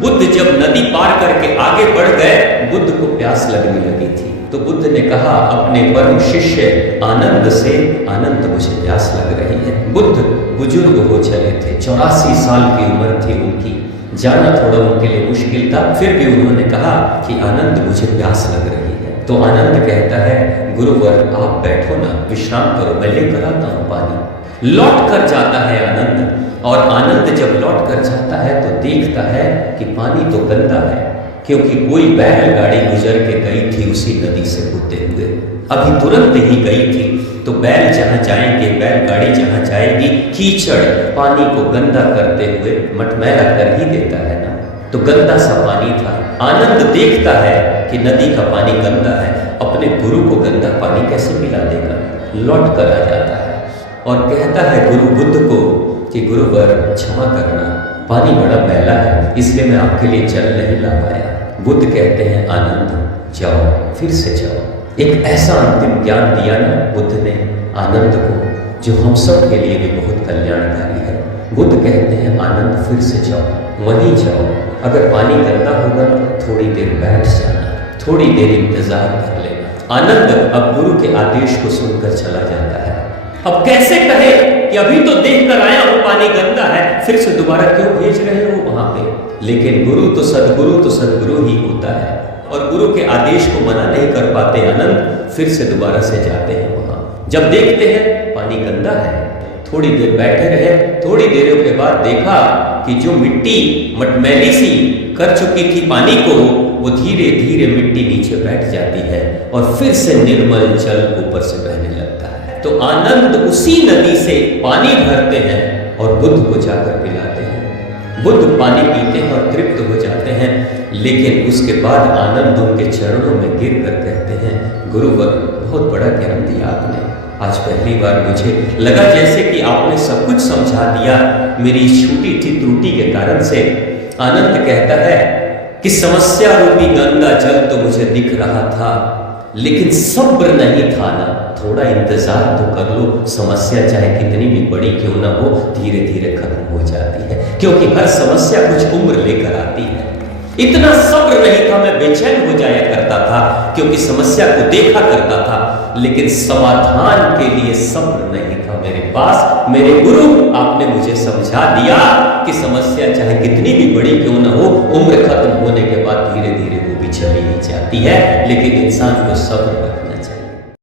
बुद्ध जब नदी पार करके आगे बढ़ गए, बुद्ध को प्यास लगने लगी थी, तो बुद्ध ने कहा अपने परम शिष्य आनंद से, आनंद मुझे प्यास लग रही है। बुद्ध बुजुर्ग हो चले थे, 84 साल की उम्र थी उनकी, जाना थोड़ा उनके लिए मुश्किल था, फिर भी उन्होंने कहा कि आनंद मुझे प्यास लग रही है। तो आनंद कहता है गुरुवर आप बैठो ना, विश्राम करो, मैं लेकर आता हूँ पानी। लौट कर जाता है आनंद, और आनंद जब लौट कर जाता है तो देखता है कि पानी तो गंदा है, क्योंकि कोई बैलगाड़ी गुजर के गई थी उसी नदी से होते हुए, अभी तुरंत ही गई थी। तो बैल जहाँ जाएंगे, बैलगाड़ी जहाँ जाएगी, कीचड़ पानी को गंदा करते हुए मटमैला कर ही देता है ना, तो गंदा सा पानी था। आनंद देखता है कि नदी का पानी गंदा है, अपने गुरु को गंदा पानी कैसे मिला देगा, लौट कर आ जाता है और कहता है गुरु बुद्ध को कि गुरुवर क्षमा करना, पानी बड़ा मैला है, इसलिए मैं आपके लिए जल नहीं ला पाया। बुद्ध कहते हैं आनंद जाओ, फिर से जाओ। एक ऐसा अंतिम ज्ञान दिया ना बुद्ध ने आनंद को, जो हम सब के लिए भी बहुत कल्याणकारी है। बुद्ध कहते हैं आनंद फिर से जाओ, वहीं जाओ, अगर पानी गंदा होगा तो थोड़ी देर बैठ जाना, थोड़ी देर इंतजार कर लेना। आनंद अब गुरु के आदेश को सुनकर चला जाता है। अब कैसे कहे कि अभी तो देख कर आया हूं पानी गंदा है, फिर से दोबारा क्यों भेज रहे हो वहां पे। लेकिन गुरु तो सदगुरु ही होता है, और गुरु के आदेश को मना नहीं कर पाते आनंद, फिर से दोबारा से जाते हैं वहां। जब देखते हैं पानी गंदा है, थोड़ी देर बैठे रहे, थोड़ी देर के बाद देखा कि जो मिट्टी मटमैली सी कर चुकी थी पानी को, वो धीरे धीरे मिट्टी नीचे बैठ जाती है और फिर से निर्मल जल ऊपर से बहने लगता है। तो आनंद उसी नदी से पानी भरते हैं और बुद्ध को जाकर पिलाते हैं। बुद्ध पानी पीते हैं और तृप्त हो जाते हैं, लेकिन उसके बाद आनंद उनके चरणों में गिर कर कहते हैं गुरुवर बहुत बड़ा ज्ञान दिया आपने, आज पहली बार मुझे लगा जैसे कि आपने सब कुछ समझा दिया मेरी छोटी सी त्रुटि के कारण से। आनंद कहता है कि समस्या रूपी गंगा जल तो मुझे दिख रहा था, लेकिन सब्र नहीं था ना, थोड़ा इंतजार तो कर लो, समस्या चाहे कितनी भी बड़ी क्यों ना हो धीरे धीरे खत्म हो जाती है, क्योंकि हर समस्या कुछ उम्र लेकर आती है। इतना सब्र नहीं था, मैं बेचैन हो जाया करता था क्योंकि समस्या को देखा करता था, लेकिन समाधान के लिए सब्र नहीं था मेरे पास। मेरे गुरु आपने मुझे समझा दिया कि समस्या चाहे कितनी भी बड़ी क्यों ना हो, उम्र खत्म होने के बाद धीरे धीरे वो भी चली ही जाती है, लेकिन इंसान को सब्र रखना